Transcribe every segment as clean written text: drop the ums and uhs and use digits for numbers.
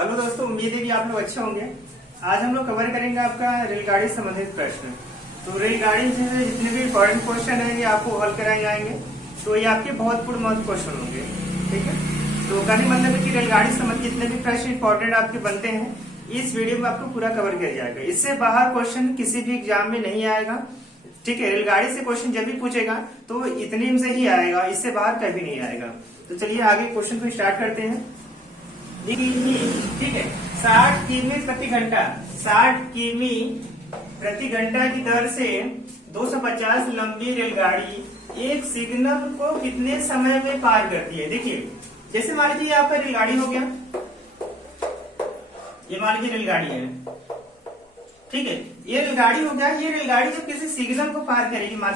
Hello दोस्तों, उम्मीद है कि आप लोग अच्छे होंगे। आज हम लोग कवर करेंगे आपका रेलगाड़ी से संबंधित प्रश्न। तो रेलगाड़ी से जितने भी इम्पोर्टेंट क्वेश्चन है ये आपको हल कराए जाएंगे। तो ये आपके बहुत महत्वपूर्ण क्वेश्चन होंगे, ठीक है। तो कहने मतलब है कि रेलगाड़ी से संबंधित जितने भी प्रश्न इम्पोर्टेंट आपके बनते हैं इस वीडियो में आपको पूरा कवर किया जाएगा। इससे बाहर क्वेश्चन किसी भी एग्जाम में नहीं आएगा, ठीक है। रेलगाड़ी से क्वेश्चन जब भी पूछेगा तो इतने से ही आएगा, इससे बाहर कभी नहीं आएगा। तो चलिए आगे क्वेश्चन को स्टार्ट करते हैं। ठीक है, 60 किमी प्रति घंटा, 60 किमी प्रति घंटा की दर से 250 लंबी रेलगाड़ी एक सिग्नल को कितने समय में पार करती है। देखिए, जैसे मान लीजिए आपका रेलगाड़ी हो गया, ये मान लीजिए रेलगाड़ी है, ठीक है। ये रेलगाड़ी हो गया, ये रेलगाड़ी जब किसी सिग्नल को पार करेगी, मान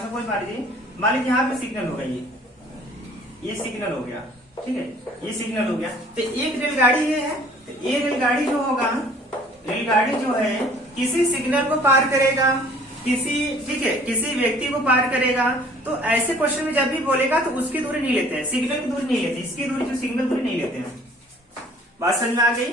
लीजिए यहाँ पे सिग्नल होगा, ये सिग्नल हो गया, ठीक है, ये सिग्नल हो गया। तो एक रेलगाड़ी ये है, तो ये रेलगाड़ी जो होगा, रेलगाड़ी जो है किसी सिग्नल को पार करेगा, ठीक है, किसी व्यक्ति को पार करेगा। तो ऐसे क्वेश्चन में जब भी बोलेगा तो उसकी दूरी नहीं लेते हैं, सिग्नल की दूरी नहीं लेते, इसकी दूरी जो सिग्नल दूरी नहीं लेते हैं। बात समझ में आ गई।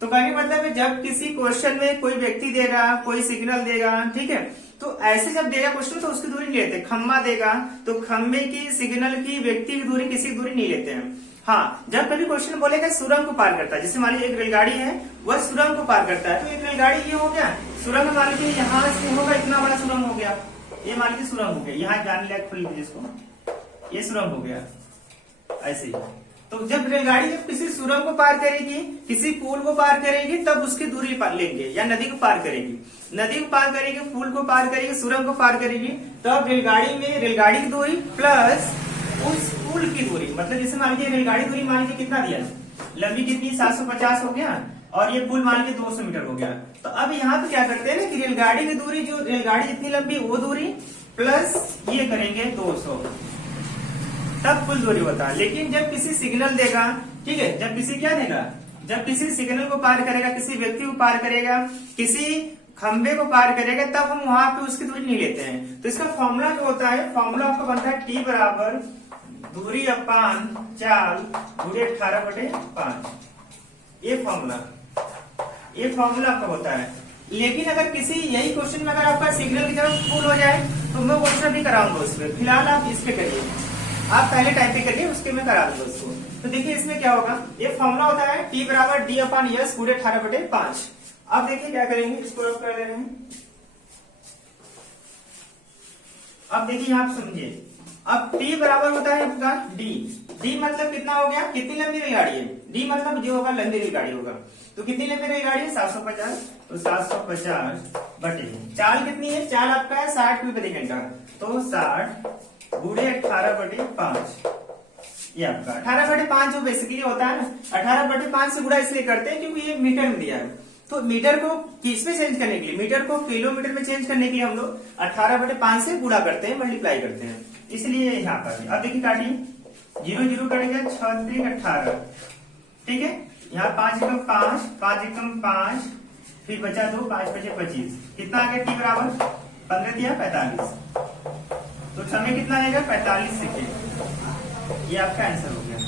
तो कहने का मतलब है जब किसी क्वेश्चन में कोई व्यक्ति देगा, कोई सिग्नल देगा, ठीक है, तो ऐसे जब देगा क्वेश्चन तो उसकी दूरी नहीं लेते। खम्बा देगा तो खम्बे की, सिग्नल की, व्यक्ति की दूरी, किसी की दूरी नहीं लेते हैं। हाँ, जब कभी क्वेश्चन बोलेगा सुरंग को पार करता है, जैसे मान लीजिए एक रेलगाड़ी है वह सुरंग को पार करता है, तो एक रेलगाड़ी ये हो गया सुरंग, मान लीजिए यहाँ से होगा, इतना बड़ा सुरंग हो गया, ये मान लीजिए सुरंग हो गया, यहाँ जाने लायक खोल लीजिए इसको, ये सुरंग हो गया ऐसे ही। तो जब रेलगाड़ी जब किसी सुरंग को पार करेगी, किसी पुल को पार करेगी, तब उसकी दूरी लेंगे, या नदी को पार करेगी, नदी को पार करेगी, पुल को पार करेगी, सुरंग को पार करेगी, तब रेलगाड़ी में रेलगाड़ी की दूरी प्लस उस पुल की दूरी, मतलब जैसे मान लीजिए रेलगाड़ी दूरी मान लीजिए कितना दिया, लंबी कितनी 750 हो गया, और ये पुल मान लीजिए 200 मीटर हो गया। तो अब यहाँ पे क्या करते हैं ना कि रेलगाड़ी की दूरी, जो रेलगाड़ी जितनी लंबी वो दूरी प्लस ये करेंगे 200, तब कुल दूरी होता है। लेकिन जब किसी सिग्नल देगा, ठीक है, जब किसी क्या देगा, जब किसी सिग्नल को पार करेगा, किसी व्यक्ति को पार करेगा, किसी खंबे को पार करेगा, तब हम वहां पे उसकी दूरी नहीं लेते हैं। तो इसका फॉर्मूला जो होता है, फॉर्मूला आपका बनता है T बराबर दूरी अपान चाल गुणे 18/5। ये फॉर्मूला आपका होता है। लेकिन अगर किसी यही क्वेश्चन में अगर आपका सिग्नल की जगह फुल हो जाए तो मैं क्वेश्चन भी कराऊंगा उस पर, फिलहाल आप इस पे करिए, आप पहले टाइप पे करिए, उसके में करा दूंगा उसको। तो देखिए इसमें क्या होगा, ये फॉर्मूला होता है T बराबर D/S गुणे 18/5। अब देखिए क्या करेंगे, इसको रब कर दे रहे हैं। अब देखिए यहाँ आप समझिए, अब T बराबर होता है आपका D मतलब कितना हो गया, कितनी लंबी रेलगाड़ी है, D मतलब जो होगा लंबी रेलगाड़ी होगा। तो कितनी लंबी रेलगाड़ी है 750, तो 750 बटे चाल कितनी है, चाल आपका है 60 किमी प्रति घंटा, तो 60 गुणे 18/5। ये आपका 18/5 जो बेसिकली होता है ना, 18/5 से गुणा इसलिए करते हैं क्योंकि ये मीटर में दिया है। तो मीटर को किस में चेंज करने के लिए, मीटर को किलोमीटर में चेंज करने के लिए हम लोग 18/5 से गुणा करते हैं, मल्टीप्लाई करते हैं, इसलिए यहाँ पर। अब देखिए काटिए, 0 0 कटेगा, 6 3 18, ठीक है। यहाँ 5 एकम 5, 5 एकम 5, फिर बचा 2, 5 5 25, कितना आ गया T बराबर 15 दिया 45, तो समय कितना आएगा 45 सेकेंड। ये आपका आंसर हो गया।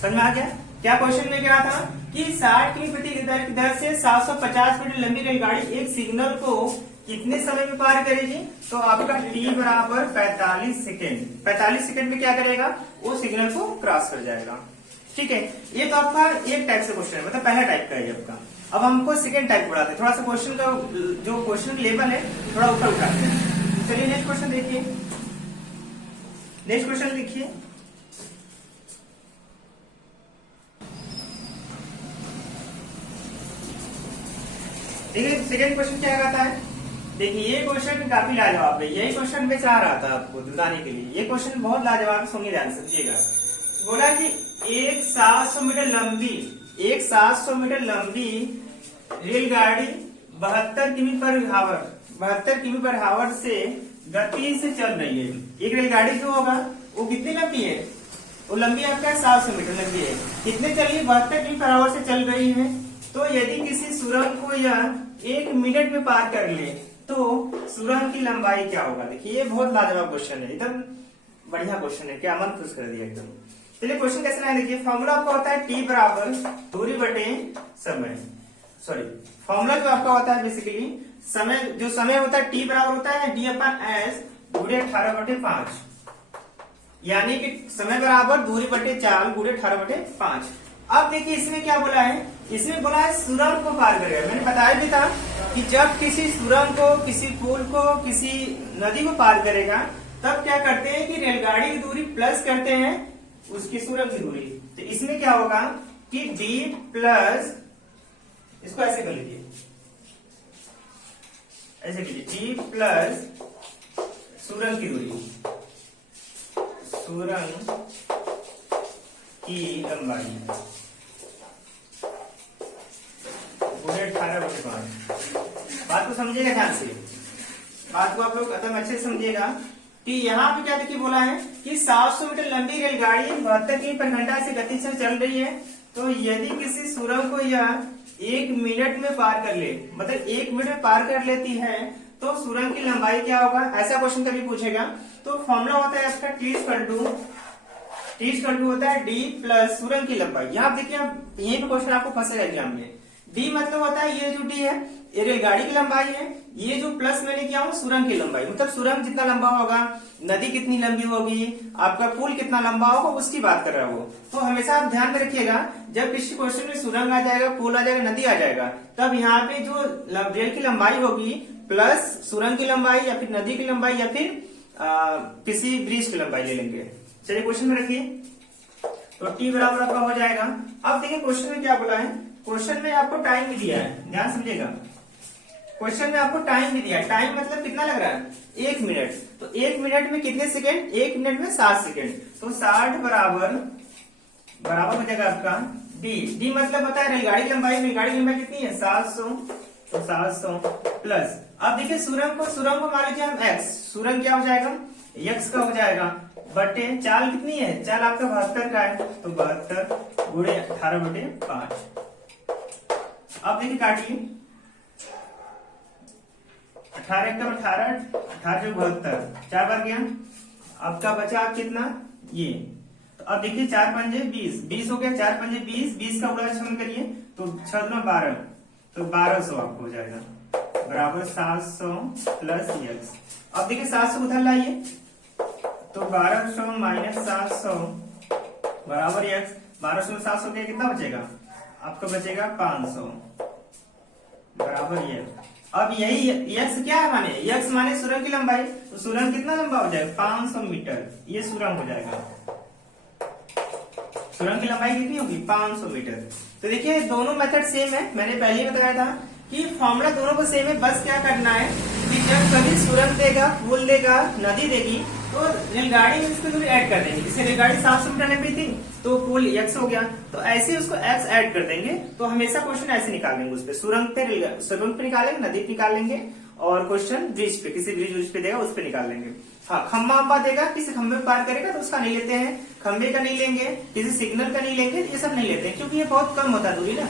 समझ में आ गया। क्या क्वेश्चन में क्या था कि 60 किमी प्रति घंटा की दर से 750 मीटर लंबी रेलगाड़ी एक सिग्नल को कितने समय में पार करेगी। तो आपका T बराबर 45 सेकेंड, 45 सेकेंड में क्या करेगा, वो सिग्नल को क्रॉस कर जाएगा, ठीक है। ये तो आपका एक टाइप से क्वेश्चन है, मतलब पहला टाइप का है आपका। अब हमको सेकेंड टाइप बढ़ाते हैं, थोड़ा सा क्वेश्चन का जो क्वेश्चन लेवल है थोड़ा ऊपर उठाते हैं। चलिए नेक्स्ट क्वेश्चन देखिए, नेक्स्ट क्वेश्चन देखिए। ठीक है, सेकेंड क्वेश्चन क्या कहता है, देखिए ये क्वेश्चन काफी लाजवाब है, यही क्वेश्चन मैं चाह रहा था आपको बताने के लिए। ये क्वेश्चन बहुत लाजवाब, सुनिए ध्यान से समझिएगा। बोला कि एक 700 मीटर लंबी रेलगाड़ी 72 किमी पर हावर से गति से चल रही है। एक रेलगाड़ी जो होगा वो कितनी लंबी है, वो लंबी आपका 700 मीटर लंबी है, कितने चल रही है, 72 किमी पर हावर से चल रही है। तो यदि किसी सुरंग को यह 1 मिनट में पार कर ले तो सुरंग की लंबाई क्या होगा। देखिए ये बहुत लाजवाब क्वेश्चन है, एकदम बढ़िया क्वेश्चन है, क्या मन खुश कर दिया एकदम। चलिए क्वेश्चन कैसे लाए देखिए। फॉर्मूला आपका होता है टी बराबर दूरी बटे समय, सॉरी फॉर्मूला जो आपका होता है बेसिकली समय, जो समय होता है टी बराबर होता है डी अपन एस गुणे 18/5, यानी कि समय बराबर दूरी बटे 4 गुणे 18/5। अब देखिए इसमें क्या बोला है, इसमें बोला है सुरंग को पार करेगा। मैंने बताया भी था कि जब किसी सुरंग को, किसी पुल को, किसी नदी को पार करेगा तब क्या करते हैं कि रेलगाड़ी की दूरी प्लस करते हैं उसकी सुरंग की दूरी। तो इसमें क्या होगा कि d प्लस, इसको ऐसे कर लीजिए, ऐसे कीजिए, d प्लस सुरंग की दूरी, सुरंग की लंबाई गुणे 18/5। बात को समझिएगा ध्यान से, बात को आप लोग एकदम अच्छे से समझिएगा कि यहाँ पे क्या देखिए बोला है कि 700 मीटर लंबी रेलगाड़ी 72 किमी पर घंटा से गति से चल रही है। तो यदि किसी सुरंग को यह 1 मिनट में पार कर ले, मतलब 1 मिनट में पार कर लेती है, तो सुरंग की लंबाई क्या होगा, ऐसा क्वेश्चन कभी पूछेगा। तो फॉर्मूला होता है आपका टी इक्वल टू होता है डी प्लस सुरंग की लंबाई। यहाँ देखिए आप यही पे क्वेश्चन आपको फंसेगा एग्जाम में। डी मतलब होता है ये जो डी है ये रेलगाड़ी की लंबाई है, ये जो प्लस मैंने किया हूँ सुरंग की लंबाई, मतलब सुरंग जितना लंबा होगा, नदी कितनी लंबी होगी, आपका पुल कितना लंबा होगा, उसकी बात कर रहा है वो। तो हमेशा आप ध्यान में रखिएगा जब किसी क्वेश्चन में सुरंग आ जाएगा, पुल आ जाएगा, नदी आ जाएगा, तब यहाँ पे जो रेल की लंबाई होगी प्लस सुरंग की लंबाई या फिर नदी की लंबाई या फिर किसी ब्रिज की लंबाई ले लेंगे। चलिए क्वेश्चन में रखिए, तो टी बराबर आपका हो जाएगा। अब देखिए क्वेश्चन में क्या बोला है, क्वेश्चन में आपको टाइम भी दिया है, ध्यान समझिएगा। क्वेश्चन में आपको टाइम भी दिया है, टाइम मतलब कितना लग रहा है 1 मिनट। तो 1 मिनट में कितने सेकेंड, 1 मिनट में 60 सेकेंड। तो 60 बराबर हो जाएगा आपका डी मतलब होता है रेलगाड़ी की लंबाई, रेलगाड़ी की लंबाई कितनी है 700, तो 700 प्लस, अब देखिए सुरंग को मान लीजिए हम x, सुरंग क्या हो जाएगा x का हो जाएगा, बटे चाल कितनी है, चाल आपका 72 का है, तो 72 गुणे 18/5। अब देखिए काटिए, 18 का 18, 18 जो 72, 4 बार गया, आपका बचा आप कितना ये। तो अब देखिए 4 पंजे 20, 20 हो गया, 4 पंजे 20, 20 का गुणा 6 करिए तो 6 दूना 12, तो 1200 आपको हो जाएगा बराबर 700 प्लस x। अब देखिए 700 उधर लाइए, तो 1200 माइनस 700 बराबर x। 1200 में 700 के कितना बचेगा, आपका बचेगा 500 बराबर ये। अब यही x क्या है माने, x माने सुरंग की लंबाई, तो सुरंग कितना लंबा हो जाएगा 500 मीटर, ये सुरंग हो जाएगा। सुरंग की लंबाई कितनी होगी 500 मीटर। तो देखिए दोनों मेथड सेम है, मैंने पहले ही बताया था कि फॉर्मूला दोनों को सेम है, बस क्या करना है कि जब कभी सुरंग देगा, पुल देगा, नदी देगी, तो रेलगाड़ी में इसको दूरी ऐड कर देंगे। जैसे रेलगाड़ी 700 मीटर लंबी थी तो पुल x हो गया, तो ऐसे उसको x ऐड कर देंगे। तो हमेशा क्वेश्चन ऐसे निकाल देंगे, उस पे सुरंग पे निकालेंगे, नदी पे निकाल लेंगे, और क्वेश्चन ब्रिज पे, किसी ब्रिज पे देगा उस पे निकाल लेंगे। हाँ खंबा देगा, किसी खंबे पे पार करेगा तो उसका नहीं लेते हैं, खंबे का नहीं लेंगे, किसी सिग्नल का नहीं लेंगे, ये सब नहीं लेते हैं क्योंकि ये बहुत कम होता है दूरी ना।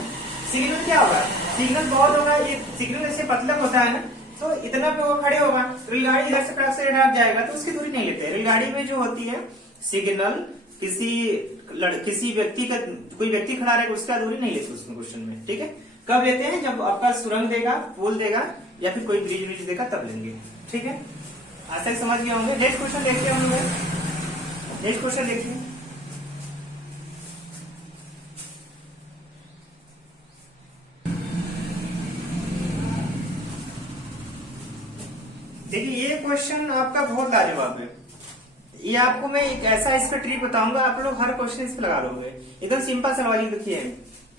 सिग्नल क्या होगा, सिग्नल बहुत होगा, ये सिग्नल ऐसे पतला होता है ना, तो इतना पे वो खड़े होगा, रेलगाड़ी इधर से खड़ा से हट जाएगा तो उसकी दूरी नहीं लेते। रेलगाड़ी में जो होती है सिग्नल, किसी व्यक्ति का, कोई व्यक्ति खड़ा रहेगा उसका दूरी नहीं लेते उसमें क्वेश्चन में, ठीक है। कब लेते हैं, जब आपका सुरंग देगा, पुल देगा या फिर कोई ब्रिज देगा तब लेंगे, ठीक है। आज तक समझ गए होंगे। नेक्स्ट क्वेश्चन देखिए हम लोग, नेक्स्ट क्वेश्चन देखिए। देखिए ये क्वेश्चन आपका बहुत लाजवाब है, ये आपको मैं एक ऐसा इसका ट्रिक बताऊंगा, आप लोग हर क्वेश्चन इस पे लगा लोगे, एकदम सिंपल सवाल। देखिए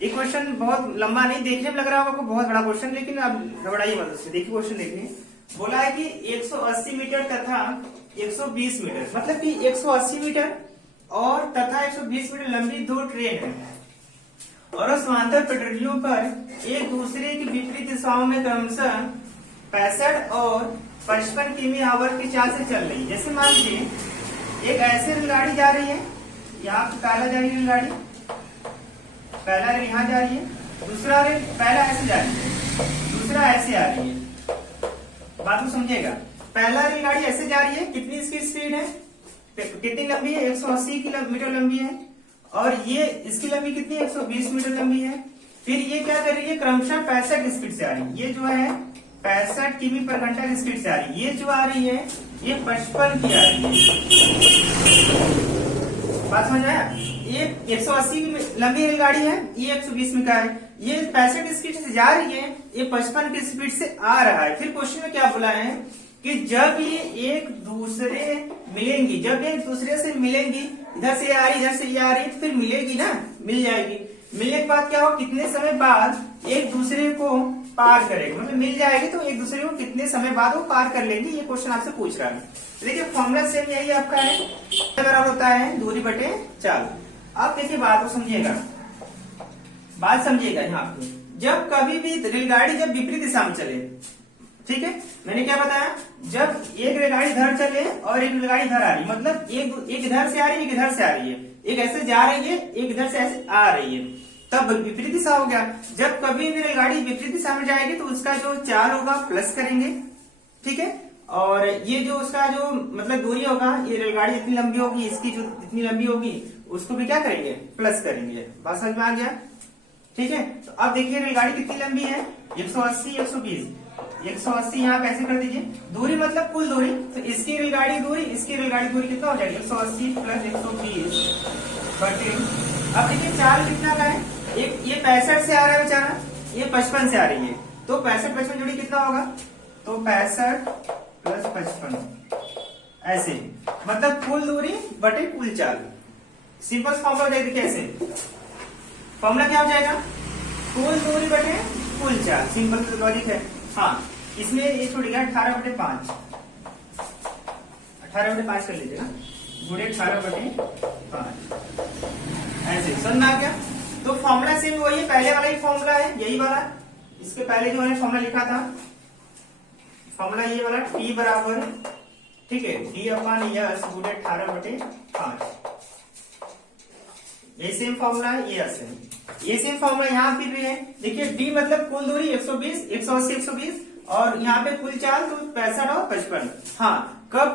ये क्वेश्चन बहुत लंबा नहीं, देखने में लग रहा होगा आपको बहुत बड़ा क्वेश्चन, लेकिन अब घबराइए मत उससे। देखिए क्वेश्चन देखिए, बोला है कि 180 मीटर तथा 120 मीटर, मतलब कि 180 मीटर और तथा 120 मीटर लंबी 2 ट्रेन है और समांतर पटरियों पर एक दूसरे की विपरीत दिशाओं में क्रमशः 65 और 55 किमी आवर की चाल से चल रही है। जैसे मान लीजिए एक ऐसे रेलगाड़ी जा रही है, यहाँ पे पहला जा रही है रेलगाड़ी, पहला रेल यहाँ जा रही है, दूसरा रेल पहला ऐसे जा रही है, दूसरा ऐसे आ रही है। बात को समझिएगा, पहला रेलगाड़ी ऐसे जा रही है, कितनी इसकी स्पीड है, कितनी लंबी है 180 मीटर लंबी है, और ये इसकी लंबी कितनी है, 120 मीटर लंबी है। फिर ये क्या कर रही है, क्रमशः 65 स्पीड से आ रही है। ये जो है 65 किमी पर घंटा की स्पीड से आ रही है। ये जो आ रही है ये 55 की आ रही है। बात समझ आया? ये 180 की लंबी रेलगाड़ी है, ये 120 में का है। ये 65 स्पीड से जा रही है, ये 55 की स्पीड से आ रहा है। फिर क्वेश्चन में क्या बोला है कि जब ये एक दूसरे मिलेंगी, जब एक दूसरे से मिलेंगी, इधर से आ रही, इधर से ये आ रही, तो फिर मिलेगी ना, मिल जाएगी। मिलने के बाद क्या हो, कितने समय बाद एक दूसरे को पार करेगी, मतलब मिल जाएगी तो एक दूसरे को कितने समय बाद वो पार कर लेंगे, ये क्वेश्चन आपसे पूछ रहा है। देखिए फॉर्मूला सेम यही आपका है, बराबर होता है दूरी बटे चाल। अब देखिए बात को समझिएगा, बात समझिएगा यहाँ पे। जब कभी भी रेलगाड़ी जब विपरीत दिशा में चले, ठीक है, मैंने क्या बताया, जब एक रेलगाड़ी इधर चले और एक रेलगाड़ी इधर आ रही, मतलब एक इधर से आ रही है, एक इधर से आ रही है, एक ऐसे जा रही है, एक इधर से ऐसे आ रही है, तब विपरीत दिशा हो गया। जब कभी भी रेलगाड़ी विपरीत दिशा में जाएगी तो उसका जो चाल होगा प्लस करेंगे, ठीक है। और ये जो उसका जो मतलब दूरी होगा, ये रेलगाड़ी जितनी लंबी होगी, इसकी जो जितनी लंबी होगी उसको भी क्या करेंगे, प्लस करेंगे। बात समझ में आ गया, ठीक है। तो अब देखिए रेलगाड़ी कितनी लंबी है, 180 120, 180 यहाँ कैसे कर दीजिए, दूरी मतलब कुल दूरी, तो इसकी रेलगाड़ी दूरी, इसकी रेलगाड़ी दूरी कितना हो जाएगा, 180 प्लस 120 बटे। अब देखिए चाल कितना का है, एक ये 65 से आ रहा है बेचारा, ये 55 से आ रही है, तो 65 55 जोड़ी कितना होगा, तो 65 प्लस 55 ऐसे, मतलब कुल दूरी बटे कुल चाल। सिंपल फॉर्मूला हो जाएगा, देखिए ऐसे फॉर्मूला क्या हो जाएगा, कुल दूरी बटे कुल चाल, सिंपल लॉजिक है। हाँ, इसमें ये छोड़ेगा 18/5, 18/5 कर लीजिएगा, गुणे 18/5 ऐसे, समझ में आ गया। तो फॉर्मूला सेम वही है, पहले वाला ही फॉर्मूला है, यही वाला। इसके पहले जो मैंने फॉर्मूला लिखा था, फॉर्मूला ये वाला T बराबर, ठीक है, D/S गुणे 18/5, ये सेम फॉर्मूला है, ये सेम फॉर्मूला यहाँ पे भी है। देखिए D मतलब कुल दूरी 120, 180 120, और यहाँ पे कुल चाल तो 65 और 55। हाँ, कब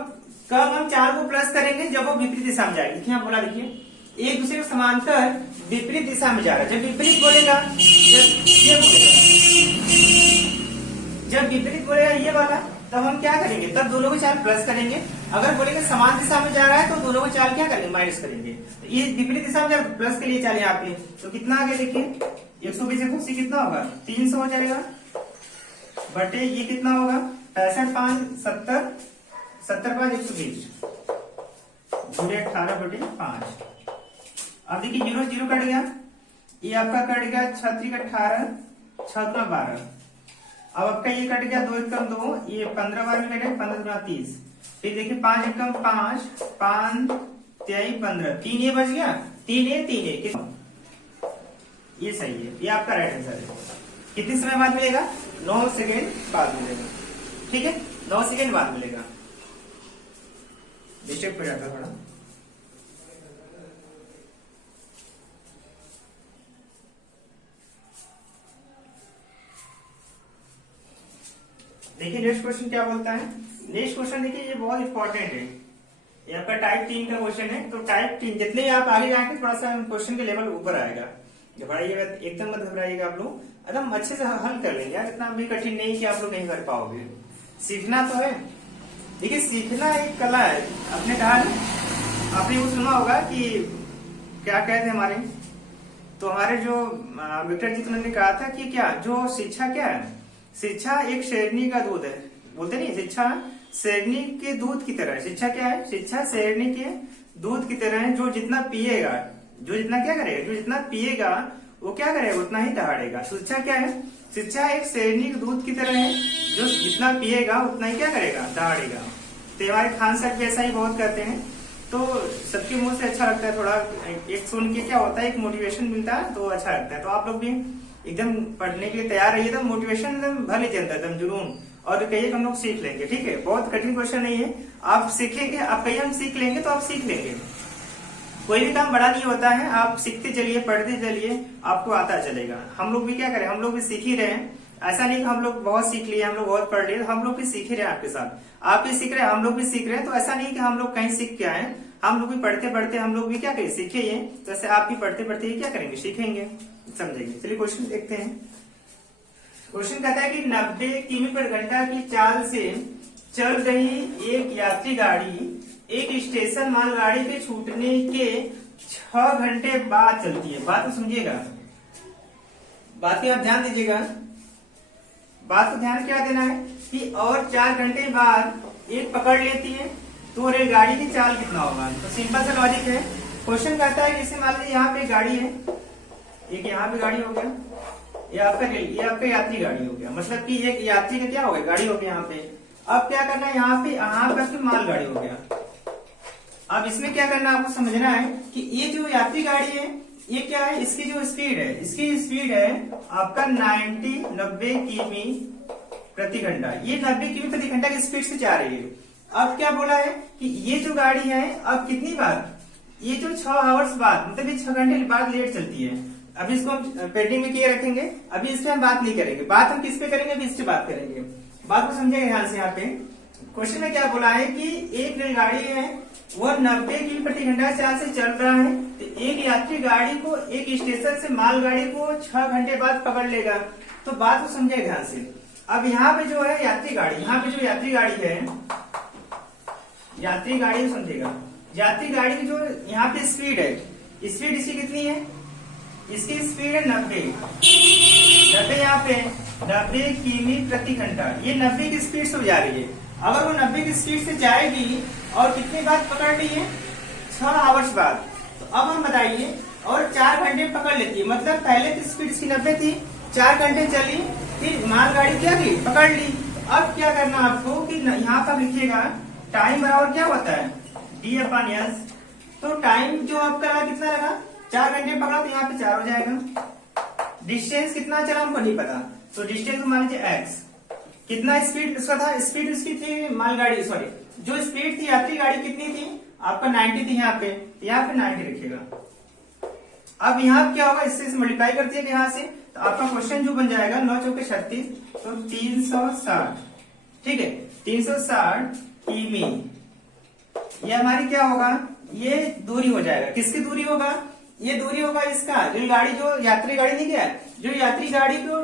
हम चाल को प्लस करेंगे, जब वो विपरीत दिशा में जाएगी। देखिए यहाँ बोला, देखिए एक दूसरे के समांतर विपरीत दिशा में जा रहा है। जब विपरीत बोलेगा, जब विपरीत बोलेगा ये वाला, तब हम क्या करेंगे, तब दोनों को चाल प्लस करेंगे। अगर बोलेंगे समान दिशा में जा रहा है तो दोनों को चाल क्या करेंगे, माइनस करेंगे। तो ये विपरीत दिशा में जा रहा है, प्लस के लिए चाल यहाँ पे, तो कितना आ गया देखिए, 120 180 कितना होगा, 300 हो जाएगा, बटे ये कितना होगा, 65 5 70, 70 5 120 गुणे 18/5। अब देखिए 0 0 कट गया, ये आपका कट गया 6 18, 6 12। अब आपका ये कट गया 2 एकम 2, ये 15 बार में कटे, 15 30। फिर देखिए 5 एकम 5, 5 23 15, 3 ये बच गया, 3 ये ये सही है, ये आपका राइट आंसर है। कितने समय बाद मिलेगा, 9 सेकेंड बाद मिलेगा, ठीक है, 9 सेकेंड बाद मिलेगा। डिस्टर्ब हो जाता थोड़ा। देखिए नेक्स्ट क्वेश्चन क्या बोलता है। नेक्स्ट क्वेश्चन देखिए, ये बहुत इंपॉर्टेंट है, ये आपका टाइप 3 का क्वेश्चन है। तो टाइप 3 जितने आप आगे जाएंगे थोड़ा सा क्वेश्चन के लेवल ऊपर आएगा। घबराइएगा एकदम मत घबराइएगा, आप लोग एकदम अच्छे से हल कर लेंगे यार, इतना भी कठिन नहीं कि आप लोग नहीं कर पाओगे। सीखना तो है, देखिए सीखना एक कला है। आपने कहा ना, आपने वो सुना होगा कि क्या कहते हैं हमारे, तो हमारे जो विक्टर जी ने कहा था कि क्या जो शिक्षा क्या है, शिक्षा एक शेरनी का दूध है, बोलते नहीं, शिक्षा शेरनी के दूध की तरह है। शिक्षा क्या है, शिक्षा शेरनी के दूध की तरह है, जो जितना पिएगा, जो जितना क्या करेगा, जो जितना पिएगा वो क्या करेगा, उतना ही दहाड़ेगा। शिक्षा क्या है, शिक्षा एक शेरनी के दूध की तरह है, जो जितना पिएगा उतना ही क्या करेगा, दहाड़ेगा। तो हमारे खान सर भी ऐसा ही बहुत करते हैं, तो सबके मुंह से अच्छा लगता है, थोड़ा एक सुन के क्या होता है, एक मोटिवेशन मिलता है तो अच्छा लगता है। तो आप लोग भी एकदम पढ़ने के लिए तैयार रहिए, एकदम मोटिवेशन एकदम भर लीजिए अंदर, एकदम जुनून, और कहिए हम लोग सीख लेंगे, ठीक है। बहुत कठिन क्वेश्चन नहीं है, आप सीखेंगे, आप कहिए हम सीख लेंगे तो आप सीख लेंगे। कोई भी काम बड़ा नहीं होता है, आप सीखते चलिए, पढ़ते चलिए, आपको आता चलेगा। हम लोग भी क्या करें, हम लोग भी सीख ही रहे हैं। ऐसा नहीं कि हम लोग बहुत सीख लिए, हम लोग बहुत पढ़ लिए, हम लोग भी सीख ही रहे हैं आपके साथ। आप भी सीख रहे हैं, हम लोग भी सीख रहे हैं। तो ऐसा नहीं कि हम लोग कहीं सीख के आए, हम लोग भी पढ़ते पढ़ते हम लोग भी क्या करें, सीखे ये, जैसे आप भी पढ़ते पढ़ते ही क्या करेंगे, सीखेंगे, समझेंगे। चलिए क्वेश्चन देखते हैं। क्वेश्चन कहता है कि 90 किमी पर घंटा की चाल से चल रही एक यात्री गाड़ी एक स्टेशन मालगाड़ी के छूटने के 6 घंटे बाद चलती है। बात को समझिएगा, बात की आप ध्यान दीजिएगा, बात को ध्यान क्या देना है कि और 4 घंटे बाद एक पकड़ लेती है तो रेलगाड़ी की चाल कितना होगा। तो सिंपल सा लॉजिक है। क्वेश्चन कहता है कि जैसे मान लीजिए यहाँ पे गाड़ी है, एक यहाँ पे गाड़ी हो गया, ये आपका यात्री गाड़ी हो गया, मतलब कि एक यात्री का क्या हो गया, गाड़ी हो गया यहाँ पे। अब क्या करना है, यहाँ पे आपकी मालगाड़ी हो गया। अब इसमें क्या करना है, आपको समझना है कि ये जो यात्री गाड़ी है ये क्या है, इसकी जो स्पीड है, इसकी स्पीड है आपका 90 किमी प्रति घंटा। ये 90 किमी प्रति घंटा की स्पीड से जा रही है। अब क्या बोला है कि ये जो गाड़ी है अब कितनी बार, ये जो 6 आवर्स बाद, मतलब ये 6 घंटे बाद लेट चलती है। अभी इसको हम पेंडिंग में किए रखेंगे, अभी इस पे हम बात नहीं करेंगे। बात हम किस पे करेंगे, अभी इस पे बात करेंगे। बात को समझेंगे ध्यान से। यहाँ पे क्वेश्चन में क्या बोला है कि एक रेलगाड़ी है वो 90 किमी प्रति घंटा चाल से चल रहा है, तो एक यात्री गाड़ी को एक स्टेशन से मालगाड़ी को 6 घंटे बाद पकड़ लेगा। तो बात को समझेगा ध्यान से। अब यहाँ पे जो है यात्री गाड़ी, यहाँ पे जो यात्री गाड़ी है, यात्री गाड़ी समझेगा, यात्री गाड़ी की जो यहाँ पे स्पीड है, स्पीड इसकी कितनी है, इसकी स्पीड है 90 यहाँ पे 90 किमी प्रति घंटा। ये 90 की स्पीड से जा रही है। अगर वो 90 की स्पीड से जाएगी और कितनी बार पकड़ ली है, 6 आवर्स बाद, तो अब हम बताइए, और 4 घंटे पकड़ लेती है, मतलब पहले तो स्पीड इसकी 90 थी, 4 घंटे चली, फिर मालगाड़ी क्या की, पकड़ ली। तो अब क्या करना आपको कि यहाँ पर लिखिएगा टाइम बराबर क्या होता है, D/S। तो टाइम जो आपका लगा कितना लगा, 4 घंटे पकड़ा, तो यहाँ पे 4 हो जाएगा। डिस्टेंस कितना चला हमको नहीं पता, तो डिस्टेंस मान लीजिए x। कितना स्पीड उसका था, स्पीड उसकी थी मालगाड़ी, सॉरी जो स्पीड थी यात्री गाड़ी कितनी थी आपका 90 थी, यहाँ पे 90 रखिएगा। अब यहाँ क्या होगा, इससे मल्टीप्लाई करती है यहाँ से, तो आपका क्वेश्चन जो बन जाएगा 9 चौके 36, तो 360, ठीक है, 360 किमी। ये हमारी क्या होगा, ये दूरी हो जाएगा, किसकी दूरी होगा, ये दूरी होगा इसका, रेलगाड़ी जो यात्री गाड़ी नहीं क्या है, जो यात्री गाड़ी जो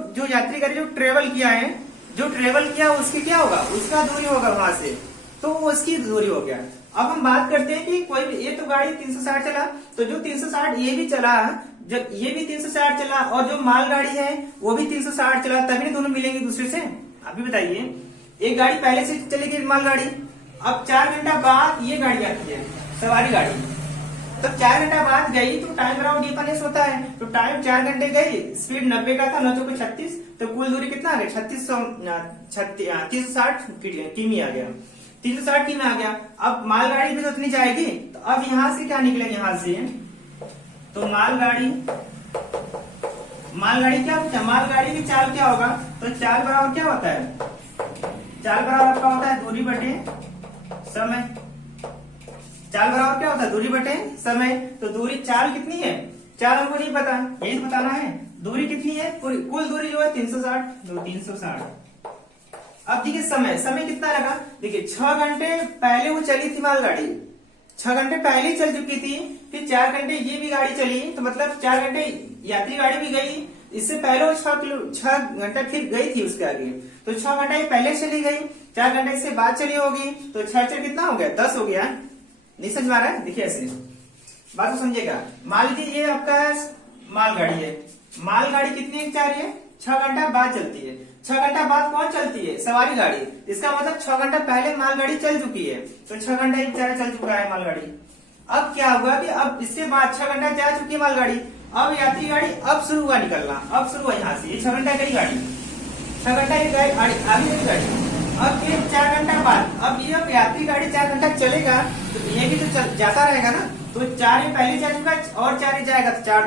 ट्रेवल किया है, जो ट्रेवल किया उसकी क्या होगा, उसका दूरी होगा वहां से, तो उसकी दूरी हो गया। अब हम बात करते हैं कि कोई भी, ये तो गाड़ी 360 चला, तो जो 360 ये भी चला, जब ये भी 360 चला और जो मालगाड़ी है वो भी 360 चला, तभी दोनों मिलेंगे दूसरे से। अभी बताइए, एक गाड़ी पहले से चली गई मालगाड़ी, अब 4 घंटा बाद ये गाड़ी आती है सवारी गाड़ी, तब 4 घंटा बाद गई तो टाइम बराबर D/S होता है। तो टाइम 4 घंटे गई, स्पीड 90 का था, 9 चौके 36, तो कुल दूरी कितना आ गया, 360 किमी आ गया, 360 किमी आ गया। अब मालगाड़ी भी तो उतनी जाएगी, तो अब यहाँ से क्या निकलेगा, यहाँ से तो मालगाड़ी क्या होता है, मालगाड़ी की चाल क्या होगा, तो चाल बराबर क्या होता है, चाल बराबर आपका होता है दूरी बटे समय। चाल बराबर क्या होता है, दूरी बटे समय। तो दूरी, चाल कितनी है, चाल हमको नहीं पता, यही तो बताना है, दूरी कितनी है, कुल दूरी जो है 360, तो 360। अब देखिए समय कितना लगा, देखिए 6 घंटे पहले वो चली थी मालगाड़ी, 6 घंटे पहले चल चुकी थी, फिर 4 घंटे ये भी गाड़ी चली, तो मतलब 4 घंटे यात्री गाड़ी भी गई, इससे पहले वो 6 घंटा फिर गई थी उसके आगे, तो 6 घंटा ये पहले चली गई, 4 घंटे इससे बाद चली होगी, तो 6 कितना हो गया, 10 हो गया। नहीं समझ में आ रहा है, देखिए ऐसे बात को समझिएगा। मान लीजिए ये आपका मालगाड़ी है, मालगाड़ी कितनी जा रही है, 6 घंटा बाद चलती है, 6 घंटा बाद कौन चलती है, सवारी गाड़ी, इसका मतलब 6 घंटा पहले मालगाड़ी चल चुकी है, तो 6 घंटा एक बेचारा चल चुका है मालगाड़ी। अब क्या हुआ कि अब इसके बाद 6 घंटा जा चुकी है मालगाड़ी, अब यात्री गाड़ी अब शुरू हुआ निकलना, अब शुरू हुआ यहाँ से, ये 6 घंटा गई गाड़ी, 6 घंटा की आगे गई गाड़ी, अब फिर 4 घंटा बाद, अब ये यात्री गाड़ी 4 घंटा चलेगा, तो ये भी तो जाता रहेगा ना, तो 4 ही पहले जा चुका और 4 ही जाएगा, तो 4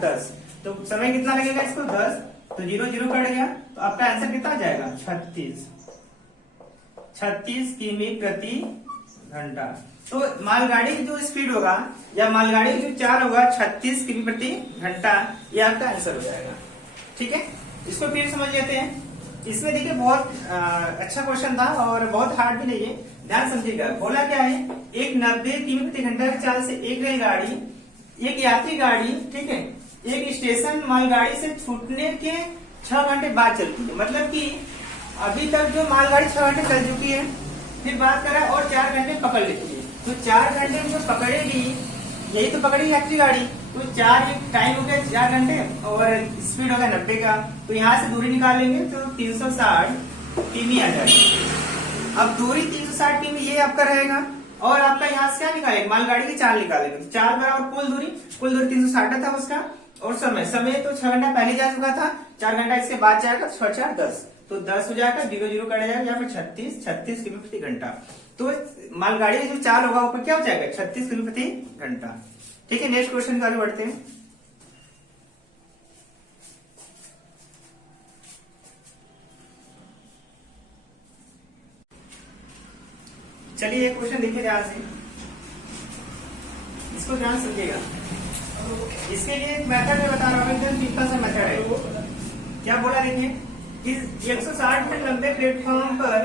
10, तो समय कितना लगेगा इसको 10, तो 0 0 कट गया, तो आपका आंसर कितना आ जाएगा 36 किमी प्रति घंटा। तो मालगाड़ी की जो स्पीड होगा या मालगाड़ी की जो चाल होगा 36 किमी प्रति घंटा, ये आपका आंसर हो जाएगा। ठीक है, इसको फिर समझ लेते हैं। इसमें देखिए बहुत अच्छा क्वेश्चन था और बहुत हार्ड भी नहीं है, ध्यान समझिएगा, बोला क्या है, एक 90 किमी प्रति घंटा की चाल से एक रेलगाड़ी, एक यात्री गाड़ी, ठीक है, एक स्टेशन मालगाड़ी से छूटने के 6 घंटे बाद चलती है। मतलब कि अभी तक जो मालगाड़ी 6 घंटे चल चुकी है, फिर बात करा और 4 घंटे पकड़ लेती है, तो 4 घंटे में जो पकड़ेगी, यही तो पकड़ेगी यात्री गाड़ी, तो 4 टाइम हो गया 4 घंटे और स्पीड हो गया 90 का, तो यहाँ से दूरी निकालेंगे तो 360 किमी आ जाएगी। अब दूरी 360 किमी ये आपका रहेगा, और आपका यहाँ से क्या निकालेंगे, मालगाड़ी की चाल निकालेंगे, तो 4 बराबर कुल दूरी 360 था उसका, और समय तो 6 घंटा पहले जा चुका था, 4 घंटा इसके बाद जाएगा, 6 4 10, तो 10 हो जाएगा, 0 0 कट जाएगा, या फिर 36 किमी प्रति घंटा। तो मालगाड़ी का जो चाल होगा ऊपर क्या हो जाएगा, 36 किमी प्रति घंटा। ठीक है, नेक्स्ट क्वेश्चन का आगे बढ़ते हैं। चलिए एक क्वेश्चन देखिए ध्यान से, इसको ध्यान समझिएगा। इसके लिए एक मेथड में बता रहा हूँ, एकदम सिंपल सा मेथड है। क्या बोला देखिए, इस 160 फीट लंबे प्लेटफॉर्म पर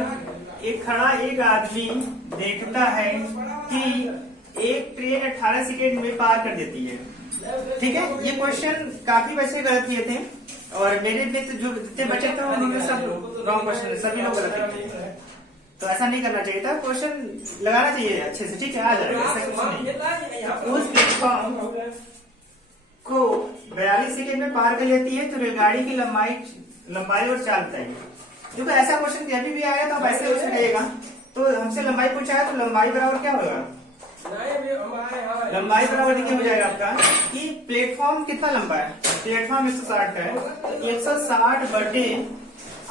एक खड़ा एक आदमी देखता है कि एक ट्रेन 18 सेकेंड में पार कर देती है। ठीक है, ये क्वेश्चन काफी बच्चे गलत किए थे, और मेरे भी जो जितने बच्चे थे उन्होंने सब रॉन्ग क्वेश्चन, सभी लोग गलत किए थे। तो ऐसा नहीं करना चाहिए था, क्वेश्चन लगाना चाहिए अच्छे से, ठीक है, आ जाएगा, ऐसा कुछ नहीं। उस प्लेटफॉर्म को 42 सेकेंड में पार कर लेती है, तो रेलगाड़ी की लंबाई और चाल बताइए। क्योंकि ऐसा क्वेश्चन कभी भी आया तो आप ऐसे क्वेश्चन रहेगा, तो हमसे लंबाई पूछा है, तो लंबाई बराबर क्या होगा, लंबाई बराबर देखिए हो जाएगा आपका कि प्लेटफॉर्म कितना लंबा है, प्लेटफॉर्म 160 का है, तो 160 बटे,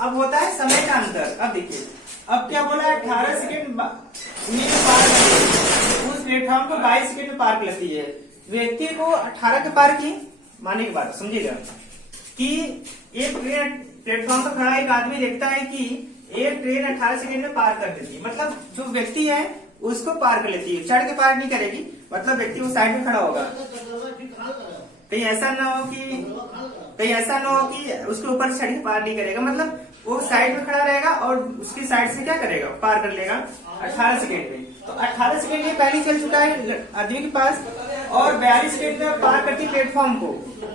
अब होता है समय का अंतर। अब देखिए, अब क्या बोला है, 18 सेकेंड में पार कर, उस प्लेटफॉर्म को 22 सेकेंड में पार कर लेती है। व्यक्ति को 18 के पार की मानने की बात समझिएगा कि एक ट्रेन प्लेटफॉर्म पर खड़ा एक आदमी देखता है कि एक ट्रेन 18 सेकेंड में पार कर देती है, मतलब जो व्यक्ति है उसको पार कर लेती है, चढ़ के पार नहीं करेगी, मतलब व्यक्ति वो साइड में खड़ा होगा। कहीं ऐसा ना हो कि उसके ऊपर चढ़ के पार नहीं करेगा, मतलब वो साइड में खड़ा रहेगा और उसकी साइड से क्या करेगा, पार कर लेगा 18 सेकेंड में। तो 18 सेकेंड ये पहले चल चुका है आदमी के पास, और 42 सेकेंड में पार करती प्लेटफॉर्म को,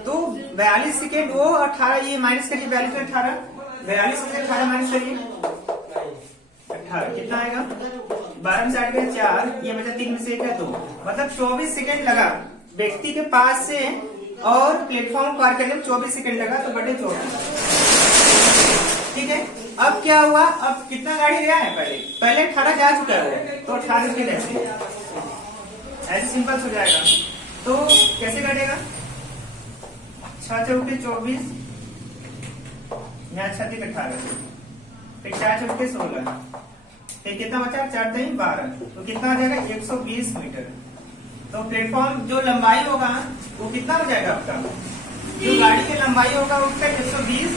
तो 42 सेकेंड वो 18, ये माइनस करिए, 42 में 18, 42 में 18 माइनस करिए, 18 कितना आएगा, 12 में से 8 गया 4, ये बचा 3 में से 1 है 2, मतलब 24 सेकेंड लगा व्यक्ति के पास से, और प्लेटफॉर्म पार करने में 24 सेकेंड लगा, तो बटे 24। ठीक है, अब क्या हुआ, अब कितना गाड़ी गया है, पहले 18 जा चुका है वो, तो 18 सेकेंड ऐसे सिंपल हो जाएगा। तो कैसे कटेगा, 6 चौके 24, यहाँ 6 18, फिर 4 चौके 16, फिर कितना बचा, 4 3 12, तो कितना आ जाएगा 120 मीटर। तो प्लेटफॉर्म जो लंबाई होगा वो कितना हो जाएगा आपका, जो गाड़ी की लंबाई होगा उसका 120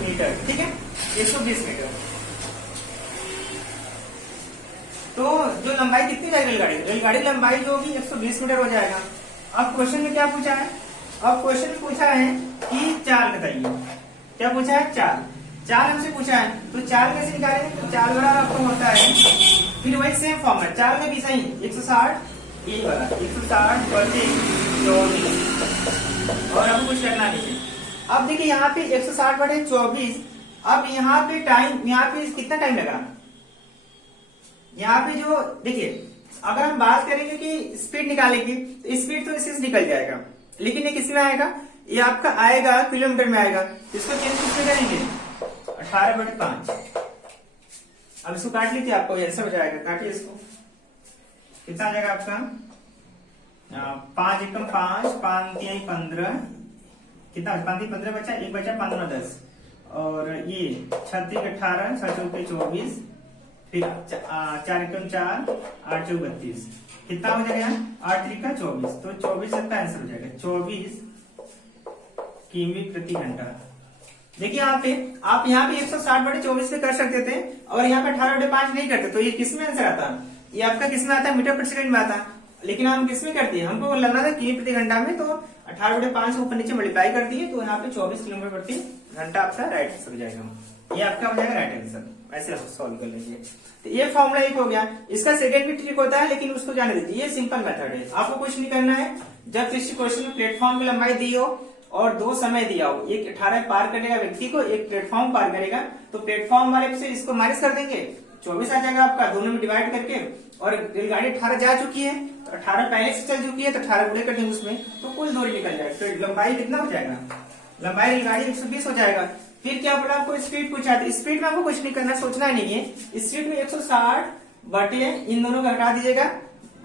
मीटर। ठीक है, 120 मीटर। तो जो लंबाई कितनी जाएगी रेलगाड़ी लंबाई जो होगी 120 मीटर हो जाएगा। अब क्वेश्चन में क्या पूछा है, अब क्वेश्चन में पूछा है कि चाल बताइए, क्या पूछा है, चाल हमसे पूछा है, तो चाल कैसे निकालेंगे, तो चाल बराबर आपको होता है, फिर वही सेम फॉर्म है, चाल में भी सही 160 ये वाला 160 बटे 24, और अब कुछ करना नहीं है। अब देखिए यहाँ पे 160 बटे 24, अब यहाँ पे टाइम, यहाँ पे कितना टाइम लगा, यहाँ पे जो देखिए, अगर हम बात करेंगे कि स्पीड निकालेंगे, तो स्पीड तो इससे निकल जाएगा, लेकिन ये किसमें आएगा, ये आपका आएगा किलोमीटर में आएगा, इसको चेंज किसमें करेंगे, 18 बटे 5। अब इसको काट लीजिए, आपको आंसर हो जाएगा, काटिए इसको, कितना आ जाएगा आपका, 5 एकम 5, 5 3 15, कितना 5 15 बचा, 1 बचा 15 10, और ये 36 18, 6 चौके 24, फिर 4 एकम 4, 8 चौक 32, कितना हो जाएगा, 8 3 का 24, तो 24 का आंसर हो जाएगा 24 किमी प्रति घंटा। देखिए यहाँ पे आप यहाँ पे 160 बटे 24 पे कर सकते थे, और यहाँ पे 18 बटे 5 नहीं करते, तो ये किसमें आंसर आता, ये आपका किसमें आता है, मीटर प्रति सेकंड में आता, लेकिन हम किसमें करते हैं, हमको लगना था किमी प्रति घंटा में, तो 18 बटे 5 ऊपर नीचे मल्टीप्लाई कर दिए, तो यहाँ पे 24 किलोमीटर प्रति घंटा आपका राइट आंसर हो जाएगा, ये आपका हो जाएगा राइट आंसर। ऐसे सॉल्व कर लेंगे। तो ये फॉर्मूला एक हो गया। इसका सेकंड भी ट्रिक होता है, लेकिन उसको जाने दीजिए, ये सिंपल मेथड है। आपको कुछ नहीं करना है, जब किसी क्वेश्चन में प्लेटफॉर्म की लंबाई दी हो और 2 समय दिया हो, एक 18 पार करेगा व्यक्ति को, एक प्लेटफॉर्म पार करेगा, तो प्लेटफॉर्म वाले से इसको माइनस कर देंगे, 24 आ जाएगा आपका, दोनों में डिवाइड करके। और रेलगाड़ी 18 जा चुकी है, तो 18 पहले से चल चुकी है, तो 18 गुणे कर देंगे उसमें, तो कुल दूरी निकल जाएगा। तो लंबाई कितना हो जाएगा, लंबाई रेलगाड़ी 120 हो जाएगा। फिर क्या बोला आपको, स्पीड पूछा था। स्पीड में आपको कुछ नहीं करना, सोचना नहीं है। स्पीड में 160 बटे इन दोनों को हटा दीजिएगा,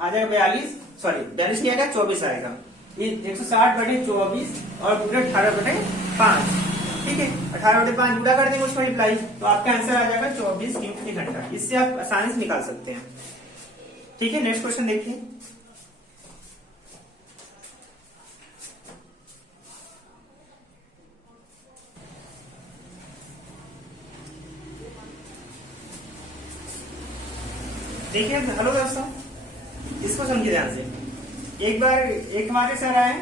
आ जाएगा 42 नहीं आएगा, 24 आएगा। ये 160 बटे 24 और गुणे 18 बटे 5, ठीक है। 18 बटे 5 गुणा कर देंगे उसको मल्टीप्लाई, तो आपका आंसर आ जाएगा 24 घंटा। इससे आप आसानी से निकाल सकते हैं, ठीक है। नेक्स्ट क्वेश्चन देखिए। देखिए, हेलो दोस्तों, इसको समझिए ध्यान से। एक बार एक हमारे सर आए,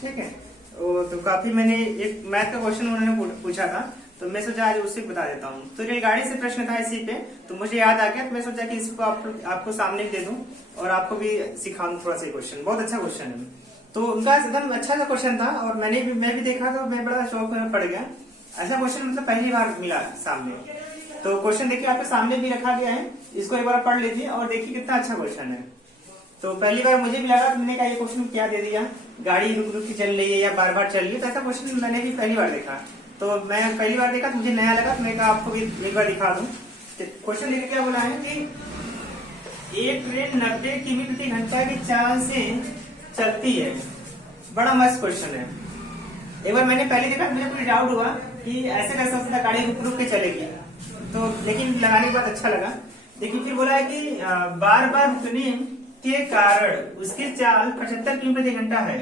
ठीक है, तो काफी मैंने एक मैथ का क्वेश्चन उन्होंने पूछा था, तो मैं सोचा आज उससे बता देता हूँ। तो रेलगाड़ी से प्रश्न था इसी पे, तो मुझे याद आ गया, तो मैं सोचा कि इसको आपको सामने दे दूं और आपको भी सिखा दूं थोड़ा सा। क्वेश्चन बहुत अच्छा क्वेश्चन है, तो उनका एकदम अच्छा सा क्वेश्चन था, और मैं भी देखा, तो मैं बड़ा शौक में पड़ गया। ऐसा क्वेश्चन मतलब पहली बार मिला सामने। तो क्वेश्चन देखिए आपके सामने भी रखा गया है, इसको एक बार पढ़ लीजिए और देखिए कितना अच्छा क्वेश्चन है। तो पहली बार मुझे भी लगा, मैंने कहा ये क्वेश्चन क्या दे दिया, गाड़ी रुक रुक के चल रही है या बार बार चल रही है, तो ऐसा क्वेश्चन मैंने भी पहली बार देखा। तो मैं पहली बार देखा तो मुझे नया लगा, तो मैंने कहा आपको भी एक बार दिखा दूं। क्वेश्चन देखिए क्या बोला है कि एक ट्रेन 90 किमी प्रति घंटा की चाल से चलती है। बड़ा मस्त क्वेश्चन है। एक बार मैंने पहले देखा, मुझे कोई डाउट हुआ कि ऐसे कैसे हो सकता है, गाड़ी रुक रुक के चलेगी, तो लेकिन लगाने के बाद अच्छा लगा। देखिए फिर बोला है कि बार बार रुकने के कारण उसकी चाल 75 किमी प्रति घंटा है,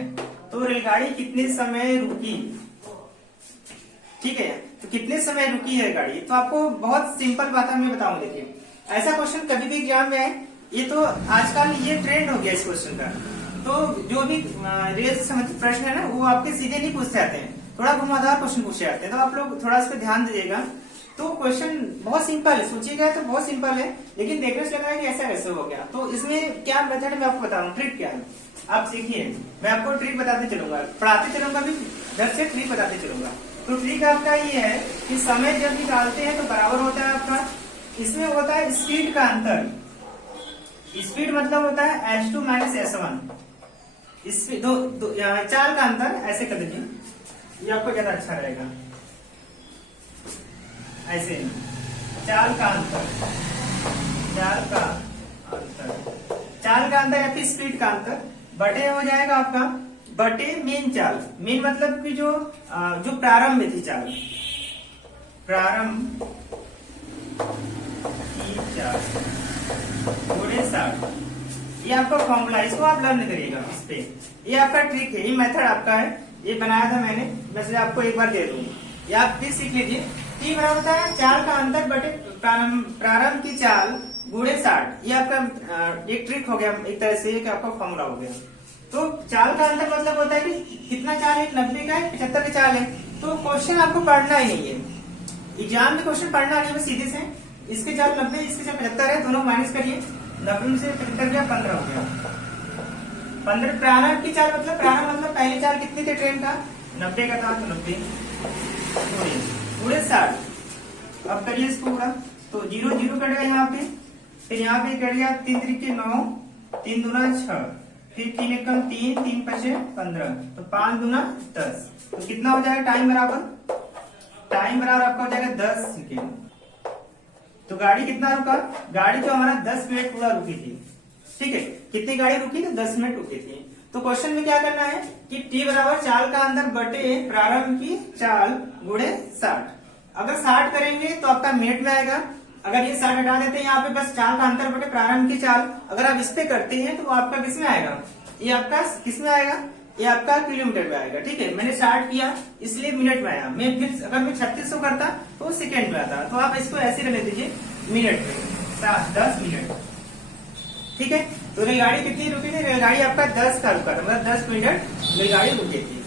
तो रेलगाड़ी कितने समय रुकी, ठीक है। तो कितने समय रुकी है गाड़ी, तो आपको बहुत सिंपल बात है, मैं बताऊं। देखिए, ऐसा क्वेश्चन कभी भी एग्जाम में आए, ये तो आजकल ये ट्रेंड हो गया इस क्वेश्चन का। तो जो भी रेल से संबंधित प्रश्न है ना, वो आपके सीधे नहीं पूछते आते हैं, थोड़ा घुमावदार क्वेश्चन पूछे जाते हैं, तो आप लोग थोड़ा इस पर ध्यान दीजिएगा। तो क्वेश्चन बहुत सिंपल है, सोचिएगा तो बहुत सिंपल है, लेकिन देखने से लग रहा है कि ऐसा कैसे हो गया। तो इसमें क्या मेथड मैं आपको बता रहा हूँ, ट्रिक क्या है, आप सीखिए। मैं आपको ट्रिक बताते चलूंगा, पढ़ाते चलूंगा, भी घर से ट्रिक बताते चलूंगा। तो ट्रिक आपका ये है कि समय जब निकालते हैं तो बराबर होता है आपका, इसमें होता है स्पीड का अंतर। स्पीड मतलब होता है s2 माइनस s1, चाल का अंतर, ऐसे कर दीजिए, ये आपको ज्यादा अच्छा रहेगा। ऐसे चाल का अंतर या फिर स्पीड का अंतर बटे हो जाएगा आपका, बटे मेन चाल। मेन मतलब कि जो प्रारंभ में थी चाल, प्रारंभ की चाल गुणे 60। ये आपका फॉर्मूला, इसको आप लर्न करिएगा इस पे। ये आपका ट्रिक है, ये मेथड आपका है, ये बनाया था मैंने, मैं आपको एक बार दे दूंगा, ये आप प्लीज सीख लीजिए। T बराबर होता है चाल का अंतर बटे प्रारंभ की चाल गुणे 60। ये आपका एक ट्रिक हो गया, एक तरह से एक आपका फॉर्मूला हो गया। तो चाल का अंतर मतलब होता है कि कितना चाल है, 90 का है, 75 का चाल है। तो क्वेश्चन आपको पढ़ना ही नहीं है, एग्जाम में क्वेश्चन पढ़ना नहीं है, सीधे से इसके चाल 90, इसके चाल 75 है, दोनों माइनस करिए, 90 से 75 गया, 15 हो गया। 15 प्रारंभ की चाल मतलब पहली चाल कितनी थी ट्रेन का, 90 का था, तो 90 गुणे 60। अब करिए इसको पूरा, तो 0 0 कट गया यहाँ पे, फिर यहाँ पे कट गया 3 3 9, 3 दूना 6, फिर 3 1 3, 3 5 15, तो 5 दूना 10। तो कितना हो जाएगा टाइम बराबर आपका हो जाएगा 10 सेकेंड। तो गाड़ी कितना रुका, गाड़ी जो हमारा 10 मिनट पूरा रुकी थी, ठीक है। कितनी गाड़ी रुकी, तो 10 मिनट रुकी थी। तो क्वेश्चन में क्या करना है कि T बराबर चाल का अंतर बटे प्रारंभ की चाल गुणे 60। अगर 60 करेंगे तो आपका मिनट में आएगा, अगर ये 60 हटा देते हैं यहाँ पे, बस चाल का अंतर बटे प्रारंभ की चाल, अगर आप इस पे करते हैं तो आपका किस में आएगा, ये आपका किस में आएगा, ये आपका किलोमीटर में आएगा, ठीक है। मैंने 60 किया इसलिए मिनट में आया, मैं फिर अगर मैं 3600 करता तो सेकेंड में आता। तो आप इसको ऐसे ले दीजिए, मिनट में 10 मिनट, ठीक है। तो रेलगाड़ी कितनी रुकी थी, रेलगाड़ी आपका 10 का रुका था, मतलब 10 मिनट रेलगाड़ी रुकी थी।